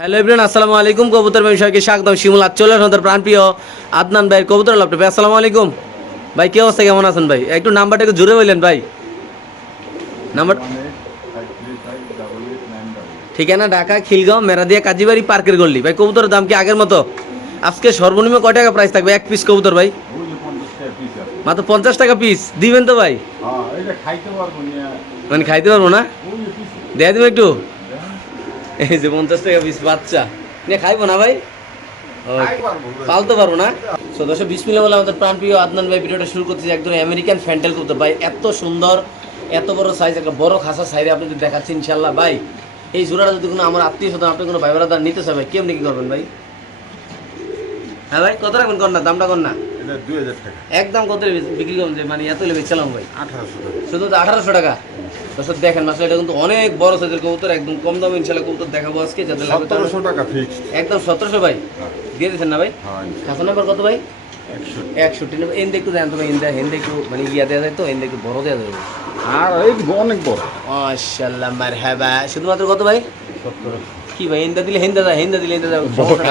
Hello everyone আসসালামু আলাইকুম। কবুতর ব্যবসায়ীকে স্বাগতম। শিমুল আচ্চল আমাদের প্রাণপ্রিয় আদনান ভাই কবুতর লাভ ভাই আসসালামু আলাইকুম। ভাই কি অবস্থা? কেমন আছেন ভাই? একটু নাম্বারটা একটু জুড়ে বললেন ভাই। নাম্বার ঠিকানা ঢাকা খিলগাঁও মেরাদিয়া কাজীবাড়ি পার্কের গল্লি ভাই কবুতরের দাম কি আগের মতো? আজকে সর্বনিম্ন কয় টাকা প্রাইস থাকবে? এক পিস কবুতর ভাই। মাত্র পঞ্চাশ টাকা পিস দিবেন তো ভাই। মানে খাইতে পারব না? দেয়া দিবে একটু। এই যে পঞ্চাশ টাকা পিস বাচ্চা। নিয়ে খাইবো না ভাই? পালতে পারব না? সো দর্শক বিসমিল্লাহ বলে আমাদের প্রাণপ্রিয় আদনান ভাই ভিডিওটা শুরু করতেছি একদম আমেরিকান ফ্যান্টেল কবুতর। ভাই এত সুন্দর এত বড় সাইজ একটা বড় খাসা সাইজে আপনি যদি দেখাচ্ছেন ইনশাল্লাহ ভাই এই জোড়াটা যদি কোনো আমার আত্মীয় স্বজন আপনি কোনো ভাই ব্রাদার নিতে চাই ভাই কেমনি কি করবেন ভাই? হ্যাঁ ভাই কত রাখবেন কর না দামটা কর না একদম কত বিক্রি করবেন? মানে এত লেবেছিলাম ভাই। আঠারোশো শুধু তো আঠারোশো টাকা? দর্শক দেখেন মাসলে এটা কিন্তু অনেক বড় সাইজের কবুতর একদম কম দামে ইনশাল্লাহ কবুতর দেখাবো আজকে যাদের সতেরোশো টাকা ফিক্স একদম সতেরোশো ভাই। দিয়ে না ভাই? হয় নাম্বার কত ভাই? একষট্টি। নাম্বার এনদে একটু দেন তো ভাই এনদে এনদে একটু মানে ইয়া দেওয়া যায় তো এনদে একটু বড় দেওয়া যাবে আর এই অনেক বড়। মারহাবা। শুধুমাত্র কত ভাই? কি ভাই হেন্দা দিলে হেন্দা দা হেন্দা দিলে হেন্দা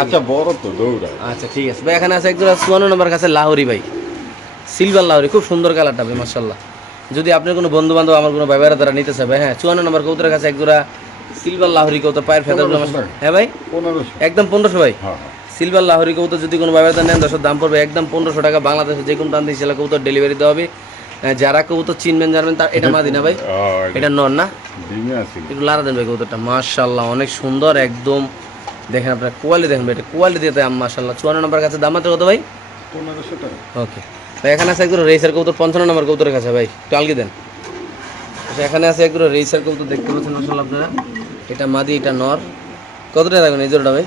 আচ্ছা বড় তো আচ্ছা ঠিক আছে। ভাই এখানে আছে একজন চুয়ান্ন নম্বর কাছে লাহোরি ভাই। সিলভার লাহোরি খুব সুন্দর কালারটা ভাই মার্শাল্লাহ যদি আপনার কোনো বন্ধু বান্ধব আমার কোনো ব্যবহার দ্বারা নিতে চাবে হ্যাঁ চুয়ান্ন নম্বর কৌতরের কাছে একজোড়া সিলভার লাহরি কৌতর পায়ের ফেদারগুলো হ্যাঁ ভাই? একদম পনেরোশো ভাই। হ্যাঁ হ্যাঁ। সিলভার লাহরি কবুতর যদি কোনো ব্যবহার নেন দশের দাম পড়বে একদম পনেরোশো টাকা। বাংলাদেশে যে কোনো প্রান্তে সেলা কবুতর ডেলিভারি দেওয়া হবে। যারা কবুতর চিনবেন জানবেন তার এটা মাদি না ভাই? এটা নন না? একটু লারা দেন ভাই কবুতরটা। মার্শাল্লাহ অনেক সুন্দর একদম। দেখেন আপনার কোয়ালিটি দেখেন ভাই এটা কোয়ালিটি দিতে মার্শাল্লাহ চুয়ান্ন নম্বর কাছে দাম মাত্র কত ভাই? পনেরোশো টাকা। ওকে ভাই এখানে আছে একদম রেসার কবুতর পঞ্চান্ন নম্বর কবুতরের কাছে ভাই। একটু আলগি দেন। আচ্ছা, এখানে আছে একদম রেসার কবুতর দেখতে পাচ্ছেন আপনারা। এটা মাদি এটা নর। কত টাকা থাকবেন এই জোড়াটা ভাই?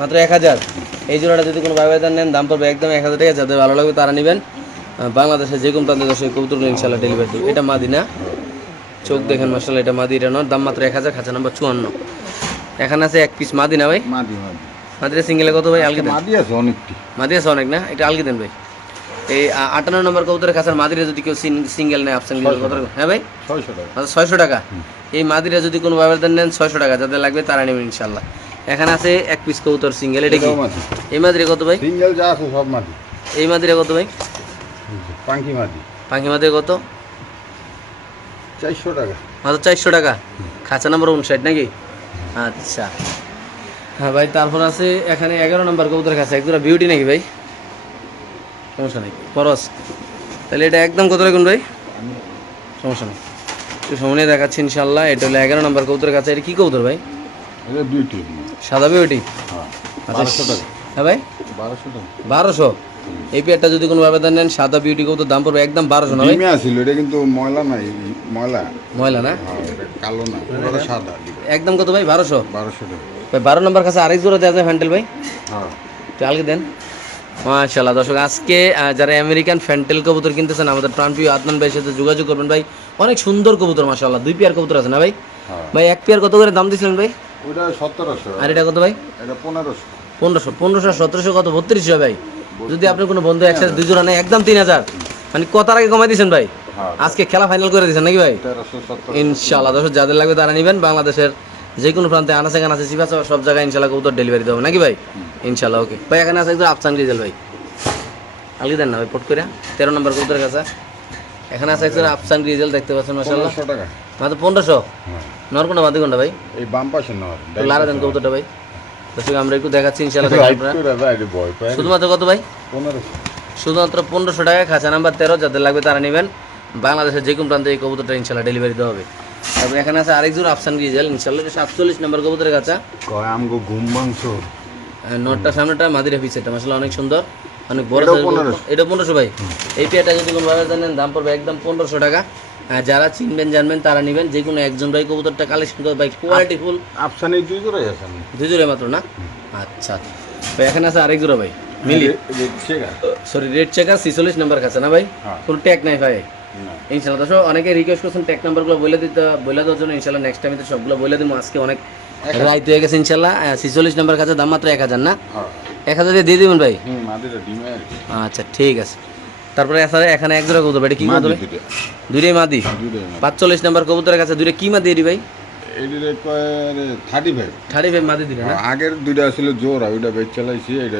মাত্র এক হাজার। এই জোড়াটা যদি কোনো ব্যবধান নেন দাম পড়বে একদম এক হাজার টাকা। যাদের ভালো লাগবে তারা নেবেন। বাংলাদেশে যে কোনো প্রান্তে দশ কবুতর ইনশাল্লাহ ডেলিভারি দেবে। এটা মাদি না? চোখ দেখেন মাসাল্লাহ এটা মাদি এটা নর। দাম মাত্র এক হাজার খাঁচা নাম্বার চুয়ান্ন। এখানে আছে এক পিস মাদি না ভাই? মাদি মাদি। মাদিরা সিঙ্গেলে কত ভাই? আলগি দেন। মাদি আছে অনেকটি। মাদি আছে অনেক না? এটা আলগি দেন ভাই। এই আটান্ন নম্বর কবুতরের কাছে মাদিরা যদি কেউ সিঙ্গেল নেয় আপসান? হ্যাঁ ভাই? ছয়শো টাকা। মাত্র ছয়শো টাকা। এই মাদিরা যদি কোনো ব্যবধান নেন ছয়শো টাকা। যাদের লাগবে তারা নেবেন ইনশাল্লাহ এখানে আছে এক পিস কবুতর সিঙ্গেল এটা কি? এই মাদিরা কত ভাই? সিঙ্গেল যা আছে সব মাদি। এই মাদিরা কত ভাই? পাঙ্কি মাদি। পাখি মাদিরা কত? চারশো টাকা। মাত্র চারশো টাকা? খাঁচা নাম্বার উনষাট নাকি? আচ্ছা। হ্যাঁ ভাই তারপর আছে এখানে এগারো নম্বর কবুতর কাছে একদম বিউটি নাকি ভাই? সমস্যা নেই। খরচ। তাহলে এটা একদম কত রাখুন ভাই? সমস্যা নেই। একটু সামনে দেখাচ্ছি ইনশাল্লাহ এটা হলো এগারো নম্বর কবুতরের কাছে। এটা কী কবুতর ভাই? বিউটি সাদা বিউটি হ্যাঁ। আচ্ছা। হ্যাঁ ভাই? বারোশো এই পেয়ারটা যদি কোনো ব্যবধান নেন সাদা বিউটি কবুতর দাম পড়বে একদম বারোশো না ভাই? ডিমে এটা কিন্তু ময়লা নাই। ময়লা। ময়লা না? হ্যাঁ কালো না। সাদা। একদম কত ভাই? বারোশো? বারোশো ভাই বারো নম্বর কাছে আরেক জোড়া দেওয়া যায় ফ্যান্টেল ভাই। হ্যাঁ। আলগে দেন। মাশাল্লাহ দর্শক আজকে যারা আমেরিকান ফ্যান্টেল কবুতর কিনতেছেন আমাদের প্রাণপ্রিয় আদনান ভাইয়ের সাথে যোগাযোগ করবেন ভাই। অনেক সুন্দর কবুতর মাশাল্লাহ দুই পেয়ার কবুতর আছে না ভাই? হ্যাঁ। ভাই এক পেয়ার কত করে দাম দিয়েছিলেন ভাই? ওটা সতেরোশো। আর এটা কত ভাই? এটা পনেরোশো। পনেরোশো পনেরোশো সতেরোশো কত? বত্রিশশো ভাই। যদি আপনার কোনো বন্ধু একসাথে দুই জোড়া নেয় একদম তিন হাজার। মানে কতার আগে কমাই দিয়েছেন ভাই? হ্যাঁ। আজকে খেলা ফাইনাল করে দিয়েছেন নাকি ভাই? ইনশাল্লাহ দর্শক যাদের লাগবে তারা নেবেন। বাংলাদেশের যে কোনো প্রান্তে আনাসে কানাসে সিফা সব জায়গায় ইনশাল্লাহ কবুতর ডেলিভারি দেবো। নাকি ভাই? ইনশাল্লাহ ওকে ভাই এখানে আছে একদম আফসান রিজাল ভাই। আলগি দেন না ভাই পট করে তেরো নম্বর কবুতরের কাছে। এখানে আছে একজন আফসান রিজাল দেখতে পাচ্ছেন মাসাল্লাহ টাকা। মাত্র পনেরোশো? হ্যাঁ। নর কোনটা মাদি কোনটা ভাই? এই বাম পাশে একটু লারা দেন কবুতরটা ভাই। দর্শক আমরা একটু দেখাচ্ছি ইনশাল্লাহ শুধুমাত্র কত ভাই? পনেরোশো। শুধুমাত্র পনেরোশো টাকা খাঁচা নাম্বার তেরো যাদের লাগবে তারা নেবেন। বাংলাদেশের যে কোনো প্রান্তে এই কবুতরটা ইনশাল্লাহ ডেলিভারি দেওয়া হবে। তারপর এখানে আছে আরেক আরেকজন আফসান গিয়েছিল ইনশাল্লাহ সাতচল্লিশ নম্বর কবুতরের কাছে কয় আমগো ঘুম মাংস নটটা সামনেটা মাদিরা পিসেরটা মাসাল্লাহ অনেক সুন্দর অনেক বড় এটাও size এর 1500 কবুতর। এটা পনেরোশো ভাই। এই পেয়ারটা যদি কোনো ভাবে জানেন দাম পড়বে একদম পনেরোশো টাকা। যারা চিনবেন জানবেন তারা নেবেন। যে কোনো একজন ভাই কবুতরটা কালেকশন করে ভাই কোয়ালিটি ফুল আফসানি দুই করে আছেন দুই জোড়ে মাত্র না? আচ্ছা। ভাই এখানে আছে আরেক জোড়া ভাই মিলি। সরি রেড চেকার ছিচল্লিশ নাম্বার কাছে না ভাই? হ্যাঁ। কোনো ট্যাগ নাই ভাই। ইনশাল্লাহ। দর্শক অনেকে রিকোয়েস্ট করছেন ট্যাগ নাম্বারগুলো বলে দিতে বলে দেওয়ার জন্য ইনশাল্লাহ নেক্সট টাইমে তো সবগুলো বলে দিব আজকে অনেক রাইত হয়ে গেছে ইনশাল্লাহ। ছিচল্লিশ নাম্বার কাছে দাম মাত্র এক হাজার না? হ্যাঁ। এক হাজার দিয়ে দিয়ে দিবেন ভাই? আচ্ছা ঠিক আছে। তারপরে এছাড়া এখানে এক জোড়া কবুতর এটা কি কবুতর দুইটাই মাদি? পাঁচচল্লিশ নাম্বার কবুতরের কাছে দুইটা কি মাদি এটি ভাই? আগের দুইটা ছিল জোড়া ওইটা বেচ চালাইছি এটা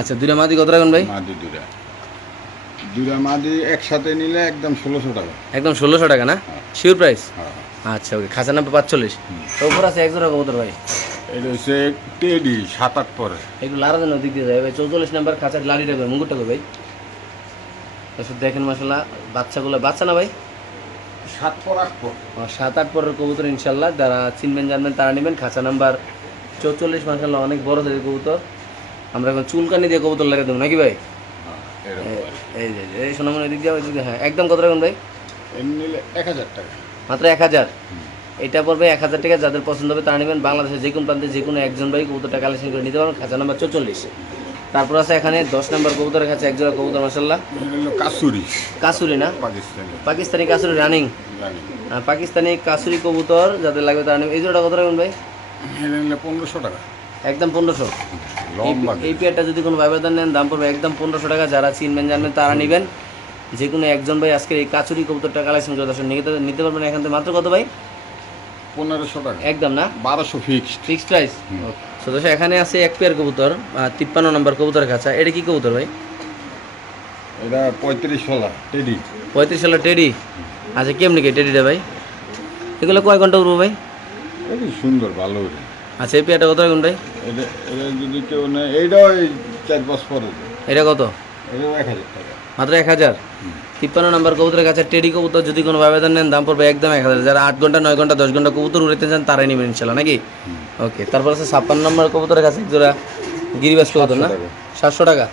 আচ্ছা দুইটা মাদি কত রাখুন ভাই? মাদি দুইটা। দুইটা মাদি একসাথে নিলে একদম ষোলোশো টাকা। একদম ষোলোশো টাকা না? হ্যাঁ। শিওর প্রাইস হ্যাঁ। আচ্ছা ওকে নাম্বার পাঁচচল্লিশ। তো উপর আছে এক জোড়া কবুতর ভাই। এটা হচ্ছে টেডি সাত আট পরে। একটু লারা যেন দিক দিয়ে যায়। ভাই চৌচল্লিশ নাম্বার খাঁচার লাড়ি রাখবে মুকুটটা ভাই? তারপর দেখেন মাসাল্লাহ বাচ্চাগুলো বাচ্চা না ভাই? সাত পর আট পর। সাত আট পরের কবুতর ইনশাল্লাহ যারা চিনবেন জানবেন তারা নেবেন। খাঁচা নাম্বার চৌচল্লিশ মাসাল্লাহ অনেক বড় কবুতর। আমরা এখন চুলকানি দিয়ে কবুতর লাগিয়ে দেবো নাকি ভাই হ্যাঁ, এরকম আর কি। এই যে এই সোনামনি দিক দিয়ে ওই দিক হ্যাঁ একদম কত রাখুন ভাই? এমনি এক হাজার টাকা। মাত্র এক হাজার? এটা পড়বে এক হাজার টাকা যাদের পছন্দ হবে তারা নেবেন। বাংলাদেশের যে কোনো প্রান্তে যে কোনো একজন ভাই কবুতরটা কালেকশন করে নিতে পারবেন। খাঁচা নাম্বার চৌচল্লিশ। তারপর আছে এখানে দশ নম্বর কবুতরের কাছে এক জোড়া কবুতর মাসাল্লাহ কাসুরি। কাসুরি না? পাকিস্তানি। পাকিস্তানি কাসুরি রানিং পাকিস্তানি কাসুরি কবুতর যাদের লাগবে তারা নেবেন। এই জোড়াটা কত রাখবেন ভাই? পনেরোশো টাকা। একদম পনেরোশো। এই পেয়ারটা যদি কোনো ব্যবধান নেন দাম পড়বে একদম পনেরোশো টাকা। যারা চিনবেন জানবেন তারা নেবেন। যে কোনো একজন ভাই আজকে এই কাচুরি কবুতরটা কালেকশন করে দর্শক নিতে নিতে পারবেন এখান থেকে। মাত্র কত ভাই? পনেরোশো টাকা। একদম না? বারোশো ফিক্সড ফিক্সড প্রাইস তো দর্শক এখানে আছে এক পেয়ার কবুতর তিপ্পান্ন নম্বর কবুতর কাছা এটা কি কবুতর ভাই? এটা পঁয়ত্রিশ ষোলা টেডি পঁয়ত্রিশ সালের টেডি আচ্ছা কেমনি কে টেডিটা ভাই? এগুলো কয় ঘণ্টা উঠবো ভাই? সুন্দর ভালো। আচ্ছা এই পেয়ারটা কত রাখুন ভাই এটা এটা যদি কেউ নেয় এইটাও এই চার বছর পরে এটা কত? এক হাজার টাকা। মাত্র এক হাজার? তিপ্পান্ন নম্বর কবুতরের কাছে টেডি কবুতর যদি কোনো আবেদন নেন দাম পড়বে একদম এক হাজার। যারা আট ঘণ্টা নয় ঘণ্টা দশ ঘণ্টা কবুতর উড়াতে চান তারাই নেবেন ইনশাল্লাহ নাকি? ওকে তারপর আছে ছাপ্পান্ন নম্বর কবুতরের কাছে জোড়া গিরিবাস কবুতর না? সাতশো টাকা?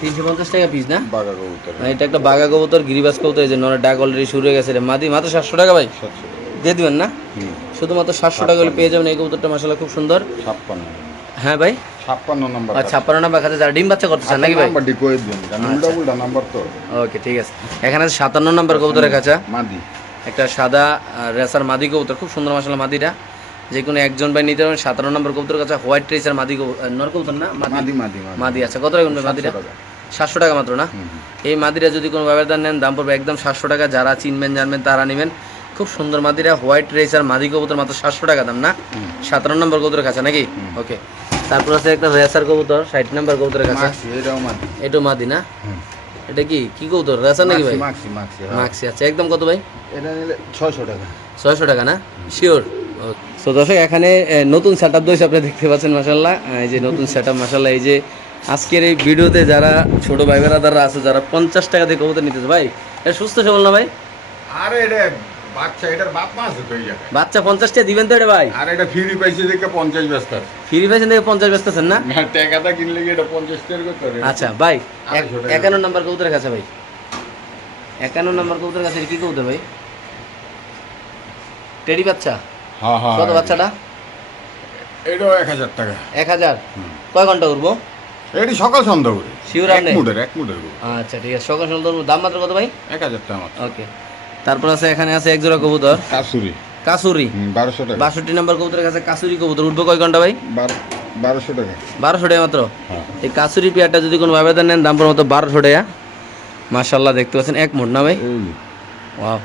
তিনশো পঞ্চাশ টাকা পিস না? বাঘা কবুতর। মানে এটা একটা বাঘা কবুতর গিরিবাস কবুতর এই যে নরের ডাক অলরেডি শুরু হয়ে গেছে রে। মাদি মাত্র সাতশো টাকা ভাই? দিয়ে দিবেন না? শুধুমাত্র সাতশো টাকা হলে পেয়ে যাবেন এই কবুতরটা মাসাল্লাহ খুব সুন্দর। ছাপ্পান্ন। হ্যাঁ ভাই? ছাপ্পান্ন নাম্বার আর ছাপ্পান্ন নাম্বার কাছে যারা ডিম বাচ্চা করতে চান নাকি ভাই? উল্টা নাম্বার তো। ওকে ঠিক আছে। এখানে আছে সাতান্ন নম্বর কবুতরের কাছে মাদি। একটা সাদা রেসার মাদি কবুতর খুব সুন্দর মাসাল্লাহ মাদিটা। যে কোনো একজন ভাই নিতে পারবেন সাতান্ন নম্বর কবুতর কাছে হোয়াইট ট্রেসার মাদি নর কবুতর না? মাদি। মাদি মাদি আছে কত রাখবেন ভাই মাদিটা। সাতশো টাকা। মাত্র না? এই মাদিরা যদি কোনো ব্যবধান নেন দাম পড়বে একদম সাতশো টাকা। যারা চিনবেন জানবেন তারা নেবেন। খুব সুন্দর মাদিরা হোয়াইট রেসার মাদি কবুতর মাত্র সাতশো টাকা দাম না। সাতান্ন নম্বর কবুতরের কাছে নাকি? ওকে তারপর আছে একটা রেসার কবুতর ষাট নম্বর কবুতরের কাছে। এটাও মাদি। না? এটা কি? কি কবুতর? রেসার নাকি ভাই? মাক্সি মাক্সি হ্যাঁ। মাক্সি আচ্ছা একদম কত ভাই? এটা নিলে ছয়শো টাকা। ছয়শো টাকা না? শিওর সো দর্শক এখানে নতুন সেট আপ দইছে আপনি দেখতে পাচ্ছেন মাসাল্লাহ এই যে নতুন সেট আপ মাসাল্লাহ এই যে আজকের এই ভিডিওতে যারা ছোট ভাই বেড়াদাররা আছে যারা পঞ্চাশ টাকা দিয়ে কবুতর নিতেছে ভাই এটা সুস্থ সবল না ভাই? আরে এটা বাচ্চা এটার বাপ মা আছে তো এই জায়গায়। বাচ্চা পঞ্চাশ দিবেন তো এটা ভাই? আর এটা ফ্রি পাইছে দেখে পঞ্চাশ ব্যস্ত ফ্রি পাইছেন থেকে পঞ্চাশ বেচতেছেন না? না টাকাটা কিনলে এটা পঞ্চাশ করতে আচ্ছা ভাই। একান্ন নাম্বার কবুতরের কাছে ভাই। একান্ন নাম্বার কবুতরের কাছে কি কবুতর ভাই? টেডি বাচ্চা? হ্যাঁ হ্যাঁ কত বাচ্চাটা? এটাও এক হাজার টাকা। এক হাজার? কয় ঘণ্টা উঠবো এটি সকাল সন্ধ্যা শিওর এক মুডের এক গরু। আচ্ছা ঠিক আছে সকাল সকাল দাম মাত্র কত ভাই? এক হাজার টাকা ওকে। তারপর আছে এখানে আছে এক জোড়া কবুতর। কাসুরি। কাসুরি? বারোশো টাকা। বাষট্টি নম্বর কবুতরের কাছে কাসুরি কবুতর। উঠবে কয় ঘণ্টা ভাই? বারো বারোশো টাকা। বারোশো টাকা মাত্র? হ্যাঁ। এই কাসুরি পেয়ারটা যদি কোনো আবেদন নেন দাম মতো বারোশো টাকা। মার্শাল্লাহ দেখতে পাচ্ছেন এক মোট না ভাই? ওয়াও।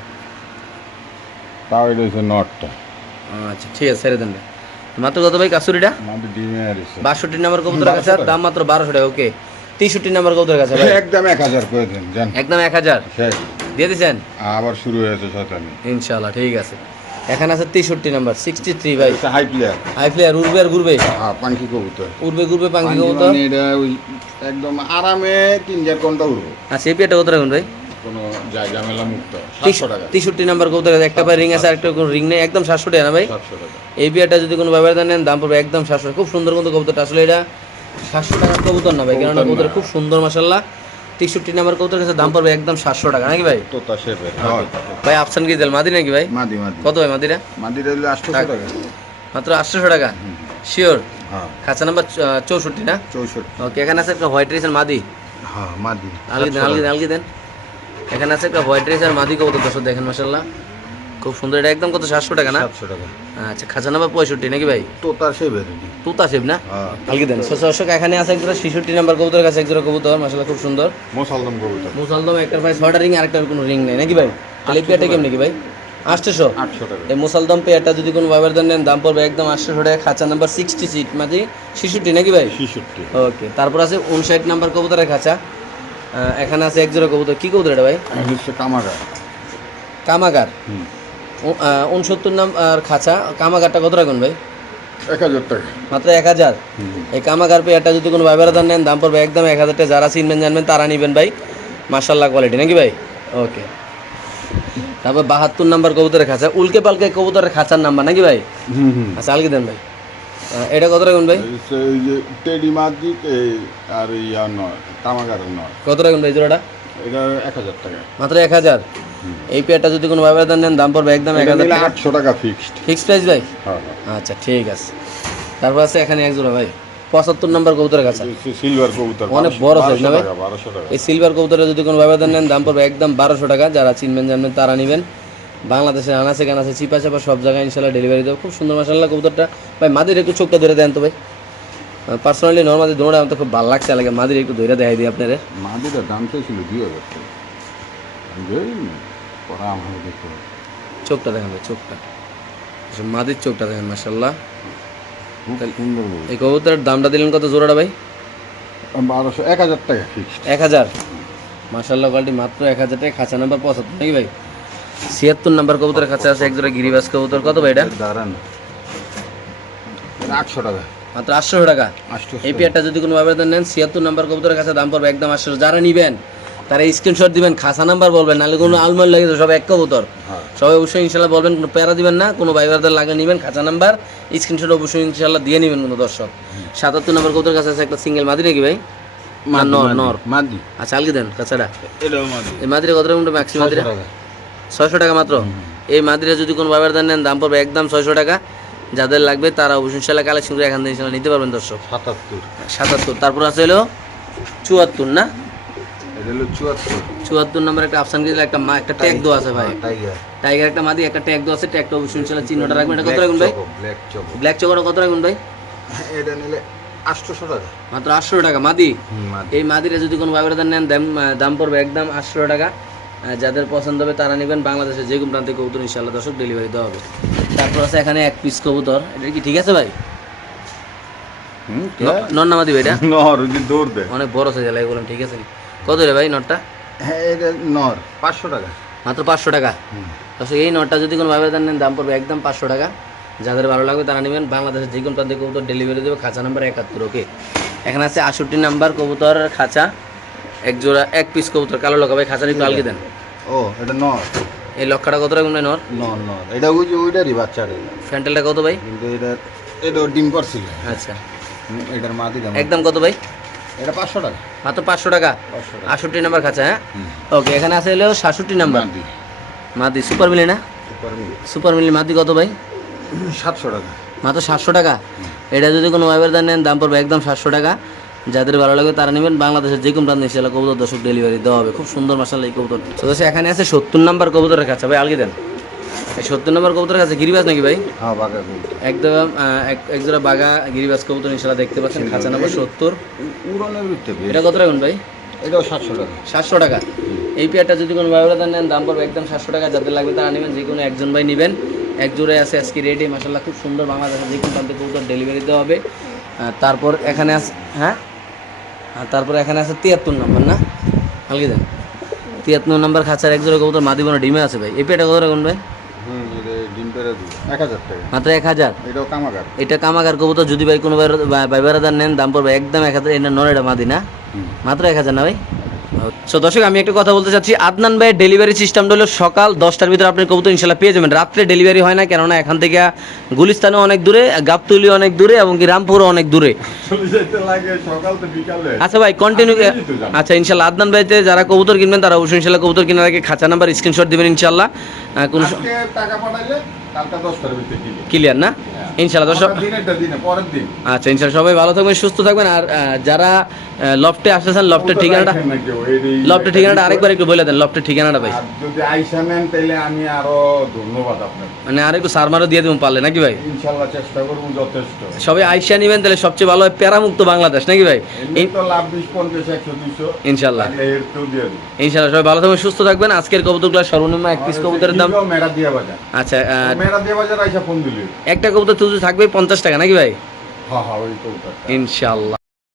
তাও এটা হচ্ছে নটটা। আচ্ছা ঠিক আছে ছেড়ে দেন। মাত্র কত ভাই কাসুরিটা? বাষট্টি নম্বর কবুতরের কাছে 1200 দাম মাত্র বারোশো টাকা ওকে। তেষট্টি নম্বর কবুতরের কাছে ভাই। একদম এক হাজার করে দেন জান। একদম এক হাজার? শেষ দিয়ে দিচ্ছেন আবার শুরু হয়েছে শয়তানি। ইনশাল্লাহ ঠিক আছে। এখানে আছে তেষট্টি নম্বর সিক্সটি থ্রি ভাই হাই প্লেয়ার হাই প্লেয়ার উড়বে আর ঘুরবে? হ্যাঁ পাঙ্কি কবুতর। উড়বে ঘুরবে পাঙ্কি কবুতর? মানে এটা ওই একদম আরামে তিন চার ঘণ্টা উঠবো আচ্ছা এই কত রাখুন ভাই? কোনো ঝামেলা মুক্ত। সাতশো টাকা। তেষট্টি নাম্বার কবুতর আছে, একটা রিং আছে আরেকটা কোনো রিং নেই একদম সাতশো টাকা না ভাই? সাতশো টাকা। এই বিয়ারটা যদি কোনো ব্যবহার নেন দাম পড়বে একদম সাতশো খুব সুন্দর কিন্তু কবুতরটা আসলে এটা সাতশো টাকার কবুতর না ভাই কেননা কবুতর খুব সুন্দর মাসাল্লাহ তেষট্টি নাম্বার কবুতর কাছে দাম পড়বে একদম সাতশো টাকা নাকি ভাই? তোতা শেপের ভাই আফসান কি দেল মাদি নাকি ভাই? মাদি মাদি। কত ভাই মাদিরা মাদি দিলে আটশো টাকা। মাত্র আটশোশো টাকা? শিওর হ্যাঁ। খাঁচা নাম্বার চৌষট্টি না? চৌষট্টি। ওকে এখানে আছে একটা হোয়াইট রেসার মাদি। হ্যাঁ মাদি। আলগি দেন আলগি দেন আলগি দেন। এখানে আছে একটা হোয়াইট রেসার মাদি কবুতর দর্শক দেখেন মাসাল্লাহ খুব সুন্দর এটা একদম কত সাতশো টাকা না? সাতশো টাকা। আচ্ছা খাঁচা নাম্বার পঁয়ষট্টি নাকি ভাই? তোতার শেপের তুতা শিব না? হ্যাঁ। আলগি দেন। দর্শক এখানে আছে একজোড়া ছেষট্টি নাম্বার কবুতর কাছে একজোড়া কবুতর মাসাল্লাহ খুব সুন্দর। মোসালদম কবুতর। মুসালদম একটার ভাই ছয়টা রিং আরেকটার কোনো রিং নেই নাকি ভাই? তাহলে পেয়ারটা কেমন নাকি ভাই? আটশোশো? আটশো টাকা। এই মুসালদম পেয়ারটা যদি কোনো ব্যবহার দেন নেন দাম পড়বে একদম আটশোশো টাকা। খাঁচা নাম্বার সিক্সটি সিট মাঝে শিশুটি নাকি ভাই? ছেষট্টি। ওকে তারপর আছে উনষাট নাম্বার কবুতরের খাঁচা। এখানে আছে এক জোড়া কবুতর। কি কবুতর এটা ভাই? হচ্ছে কামাগা কামাগার। হুম। উনসত্তর নাম্বার খাঁচা কামাগারটা কত রাখুন ভাই? এক হাজার টাকা। মাত্র এক হাজার? এই কামাগার পেয়ারটা যদি কোনো ব্যবহার দেন নেন দাম পড়বে একদম এক হাজার টাকা যারা চিনবেন জানবেন তারা নিবেন ভাই। মার্শাল্লাহ কোয়ালিটি নাকি ভাই? ওকে তারপর বাহাত্তর নাম্বার কবুতরের খাঁচা। উল্কে পালকে কবুতরের খাঁচার নাম্বার নাকি ভাই? আচ্ছা আলকে দেন ভাই। এটা কত রাখুন ভাই? টেডি মার্জিত আর ইয়া নয় কামাগারের নয়। কত রাখুন ভাই জোড়াটা? এটা এক হাজার টাকা। মাত্র এক হাজার? এই পেয়ারটা যদি কোনো ব্যবহার নেন দাম পড়বে একদম এক হাজার আটশো টাকা ফিক্সড প্রাইস ভাই? হ্যাঁ হ্যাঁ। আচ্ছা ঠিক আছে। তারপর আছে এখানে এক জোড়া ভাই। পঁচাত্তর নম্বর কবুতরের কাছে। সিলভার কবুতর অনেক বারোশো- বড় না ভাই? এই সিলভার যদি কোনো ব্যবধান নেন দাম পড়বে একদম বারোশো টাকা। যারা চিনবেন জানবেন তারা নেবেন। বাংলাদেশের আনাচে কানাচে চিপা চাপা সব জায়গায় ইনশাল্লাহ ডেলিভারি দেবো। খুব সুন্দর মাসাল্লাহ কবুতরটা। ভাই মাদির একটু চোখটা ধরে দেন তো ভাই। পার্সোনালি নর্মালি দৌড়ে আমার তো খুব ভালো লাগছে লাগে মাদির একটু ধরে দেখাই দিই আপনাদের মাদিটার দাম চাইছিল দুই হাজার টাকা। আমার দেখতে চোখটা দেখেন ভাই চোখটা। আচ্ছা, মাদির চোখটা দেখেন মাসাল্লাহ এই কবুতরের দামটা দিলেন কত জোড়াটা ভাই? বারোশো এক হাজার টাকা এক হাজার? মাসাল্লাহ কোয়ালিটি মাত্র এক হাজার টাকা খাঁচা নাম্বার পঁচাত্তর নাকি ভাই? ছিয়াত্তর নাম্বার কবুতরের খাঁচা আছে এক জোড়া গিরিবাস কবুতর। কত ভাই এটা? দাঁড়ান। আটশো টাকা। মাত্র আটশো টাকা। এই পেয়ারটা যদি কোনো আবেদন নেন ছিয়াত্তর নাম্বার কবুতরের কাছে দাম পড়বে একদম আটশো যারা নিবেন তারা স্ক্রিনশট দিবেন খাসা নাম্বার বলবেন নাহলে কোনো আলমার লাগে সব এক কবুতর। হ্যাঁ। সবাই অবশ্যই ইনশাল্লাহ বলবেন কোনো প্যারা দিবেন না কোনো বাইবারদের লাগে নেবেন খাঁচা নাম্বার স্ক্রিনশট অবশ্যই ইনশাল্লাহ দিয়ে নেবেন কোনো দর্শক। সাতাত্তর নাম্বার কবুতর কাছে আছে একটা সিঙ্গেল মাদি নাকি ভাই? না নর নর। মাদি। আচ্ছা আলকে দেন কাছাড়া। এই মাদিরা কত রকম ম্যাক্সি মাদিরা ছয়শো টাকা। মাত্র? এই মাদিরা যদি কোনো ব্যবহার দেন নেন দাম পড়বে একদম ছয়শো টাকা। যাদের লাগবে তারা অবশ্যই ইনশাল্লাহ কালেকশন করে এখান থেকে ইনশাল্লাহ নিতে পারবেন দর্শক। সাতাত্তর। সাতাত্তর। তারপর আছে হলো চুয়াত্তর না? চুয়াত্তর। নম্বর একটা অপশন গেছিল একটা মা একটা ট্যাগ দেওয়া আছে ভাই। টাইগার টাইগার একটা মাদি একটা ট্যাগ দেওয়া আছে। ট্যাগটা অবশ্যই ইনশাল্লাহ চিহ্নটা রাখবেন। এটা কত রাখবেন ভাই? ব্ল্যাক চকো ব্ল্যাক চকোটা কত রাখবেন ভাই? এটা নিলে আটশোশো টাকা। মাত্র আটশো টাকা মাদি? এই মাদিরা যদি কোনো ব্যবধান নেন দাম দাম পড়বে একদম আটশো টাকা। যাদের পছন্দ হবে তারা নেবেন বাংলাদেশের যে কোনো প্রান্তে কবুতর ইনশাল্লাহ দর্শক ডেলিভারি দেওয়া হবে। তারপর আছে এখানে এক পিস কবুতর। এটা কি ঠিক আছে ভাই? হুম নন না মাদি এটা? নর দৌড় দেয় অনেক বড় সাইজ লাগে বললাম ঠিক আছে কত রে ভাই নটটা হ্যাঁ এটা নর পাঁচশো টাকা। মাত্র পাঁচশো টাকা? দর্শক এই নোটটা যদি কোনো ব্যবধান নেন দাম পড়বে একদম পাঁচশো টাকা। যাদের ভালো লাগবে তারা নেবেন। বাংলাদেশের যে কোনো প্রান্তে কবুতর ডেলিভারি দেবে খাঁচা নাম্বার একাত্তর ওকে এখানে আছে আষট্টি নাম্বার কবুতর খাঁচা। এক জোড়া এক পিস কবুতর কালো লকা ভাই খাঁচার একটু আলগে দেন। ও এটা নর। এই লক্ষাটা কত ভাই নর? নর নর। এটা ওই যে ওইটারই বাচ্চাটা ফ্যান্টেলটা কত ভাই? কিন্তু এটা এটা ডিম করছিল। আচ্ছা। এটার মাদি দাম একদম কত ভাই? এটা পাঁচশো টাকা। মাত্র পাঁচশো টাকা? আষট্টি নাম্বার খাঁচা হ্যাঁ? ওকে এখানে আছে হলো সাতষট্টি নাম্বার। মাদি। সুপার মিলি না? সুপার মিল। সুপার মিলি মাদি কত ভাই? সাতশো টাকা। মাত্র সাতশো টাকা? এটা যদি কোনো ব্যবধান নেন দাম পড়বে একদম সাতশো টাকা। যাদের ভালো লাগবে তারা নেবেন। বাংলাদেশের যে কোনো প্রান্তে ইনশাল্লাহ কবুতর দর্শক ডেলিভারি দেওয়া হবে। খুব সুন্দর মাসাল এই কবুতর। তো এখানে আছে সত্তর নাম্বার কবুতরের কাছে। ভাই আলগে দেন। এই সত্তর নাম্বার কবুতরের কাছে গিরিবাজ নাকি ভাই? হ্যাঁ একদম আহ, এক এক বাঘা গিরিবাজ কবুতর ইনশাল্লাহ দেখতে পাচ্ছেন। খাঁচা নাম্বার সত্তর। এটা কত রাখুন ভাই? এটাও সাতশো টাকা। সাতশো টাকা। এই পেয়ারটা যদি কোনো ব্যবধান নেন দাম পড়বে একদম সাতশো টাকা। যাদের লাগবে তারা নেবেন যে কোনো একজন ভাই নেবেন। এক জোড়ে আছে আজকে রেডি মাসাল্লাহ খুব সুন্দর বাংলাদেশের যে কোনো প্রান্তে কবুতর ডেলিভারি দেওয়া হবে। তারপর এখানে আছে হ্যাঁ? আর তারপর এখানে আছে তিয়াত্তর নম্বর না? হালকি দেন। তিয়াত্তর নম্বর খাঁচার এক জোড়া কবুতর মাদিবনা ডিমে আছে ভাই। এই পেটা কত রাখুন ভাই? মাত্র এক হাজার? এটা কামাগার কবুতর যদি ভাই কোনো বাইবারাদার নেন দাম পড়বে একদম এক হাজার এটা এটা মাদি না? মাত্র এক হাজার না ভাই? সো দর্শক আমি একটা কথা বলতে চাচ্ছি। আদনান ভাইয়ের ডেলিভারি সিস্টেমটা হলো সকাল দশটার ভিতরে আপনি কবুতর ইনশাল্লাহ পেয়ে যাবেন। রাত্রে ডেলিভারি হয় না কেননা এখান থেকে গুলিস্তানে অনেক দূরে গাবতুলি অনেক দূরে এবং কি রামপুরও অনেক দূরে। আচ্ছা ভাই কন্টিনিউ। আচ্ছা ইনশাল্লাহ আদনান ভাইতে যারা কবুতর কিনবেন তারা অবশ্যই ইনশাল্লাহ কবুতর কেনার আগে খাঁচা নাম্বার স্ক্রিনশট দিবেন ইনশাল্লাহ। কোনো আজকে টাকা পাঠাইলে কালকে দশটার ভিতরে কিনে ক্লিয়ার না। ইনশাল্লাহ দর্শক আচ্ছা ইনশাল্লাহ সবাই ভালো থাকবেন সুস্থ থাকবেন আর যারা লফটে আসতেছেন লফটের ঠিকানাটা লফটের ঠিকানাটা আরেকবার একটু বলে দেন লফটের ঠিকানাটা ভাই। যদি আইসা নেন তাহলে আমি আরও ধন্যবাদ আপনাকে। মানে আর একটু সারমারও দিয়ে দেবো পারলে নাকি ভাই? ইনশাল্লাহ চেষ্টা করব যথেষ্ট। সবাই আইসা নিবেন তাহলে সবচেয়ে ভালো হয় প্যারামুক্ত বাংলাদেশ নাকি ভাই? ইনশাল্লাহ ইনশাল্লাহ সবাই ভালো থাকবেন সুস্থ থাকবেন। আজকের কবুতরগুলো সর্বনিম্ন এক পিস কবুতরের দাম আচ্ছা একটা কবুতর তুলতে থাকবে পঞ্চাশ টাকা নাকি ভাই? হ্যাঁ হ্যাঁ ইনশাল্লাহ